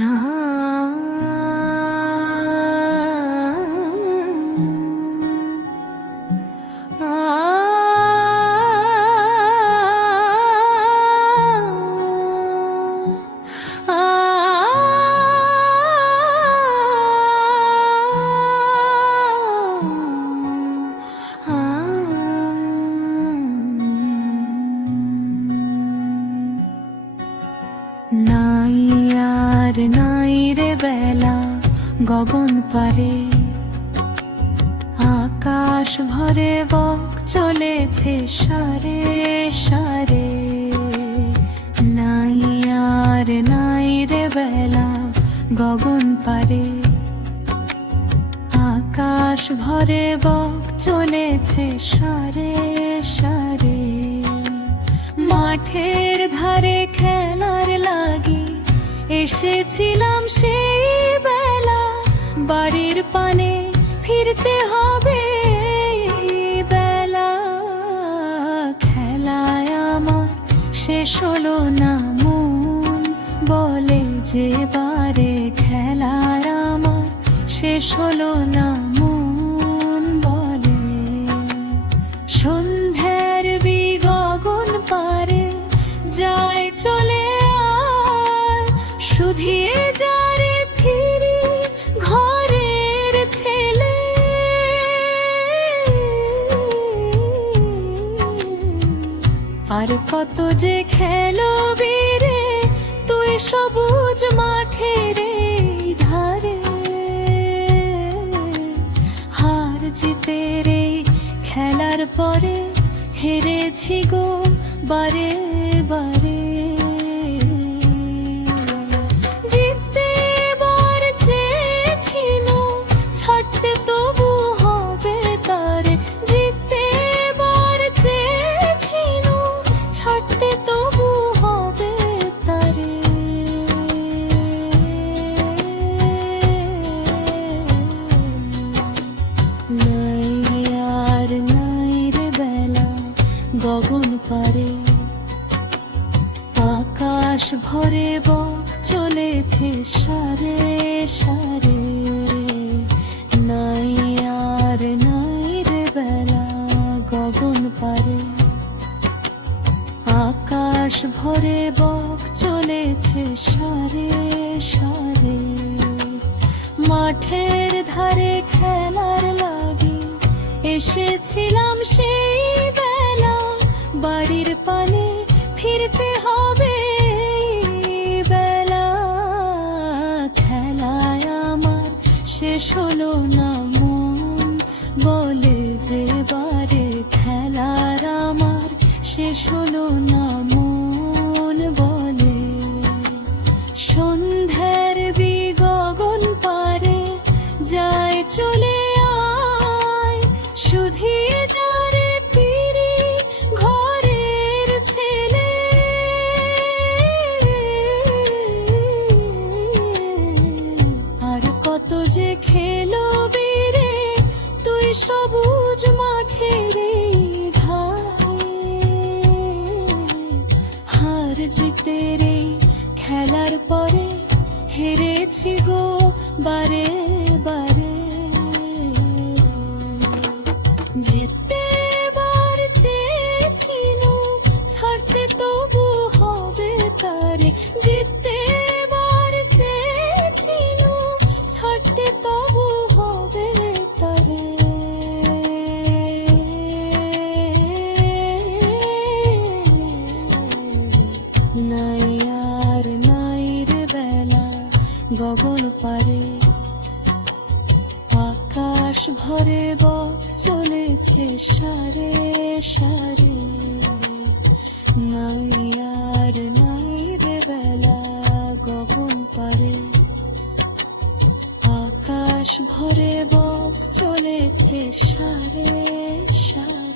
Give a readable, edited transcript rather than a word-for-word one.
না নাই আর নাই রে বেলা গগন পারে, আকাশ ভরে বক চলেছে সারে সারে। নাই আর নাই রে বেলা গগন পারে, আকাশ ভরে বক চলেছে সারে সারে। মাঠের ধারে খেলার লাগি এসেছিলাম সেই বেলা, বাড়ির পানে ফিরতে হবে বেলা। খেলায় আমার শেষ হলো না মন বলে যে বারে, খেলার আমার শেষ হলো না মন বলে। সন্ধ্যার গগন পারে যায় চলে আর শুধিয়ে যারে ফিরি ঘরের ছেলে। আর কত যে খেলবি রে তুই সবুজ মাঠের ধারে, হার জিতের খেলার পরে হেরেছি গো বারে বারে। জিততে এবার চেয়েছিল ছাড়তে তবু হবে তারে, জিততে এবার চেয়েছিল ছাড়তে তবু হবে তারে। নাই আর নাই রে বেলা গগন পারে, আকাশ ভরে বক চলেছে সারে সারে। নাই আর নাই রে বেলা গগন পারে, আকাশ ভরে বক চলেছে সারে সারে। মাঠের ধারে খেলার লাগি এসেছিলাম সেই বেলা, বাড়ির পানে ফিরতে হবে বেলা। খেলায় আমার শেষ হলো না মন বলে যে বারে, খেলার আমার শেষ হলো না মন বলে। সন্ধ্যার গগন পারে যায় চলে আয় শুধিয়ে যারে ফিরি ঘরের ছেলে। আর কত যে খেলবি রে তুই সবুজ মাঠের ধারে, হার জিতের খেলার পরে হেরেছি গো বারে বারে। জিততে এবার চেয়েছিল ছাড়তে তবু হবে তারে, জিততে এবার চেয়েছিল ছাড়তে তবু হবে তারে। নাই আর নাই রে বেলা গগন পারে, আকাশ ভরে বক চলেছে সারে সারে। নাই আর নাই রে বেলা গগন পারে, আকাশ ভরে বক চলেছে সারে সারে।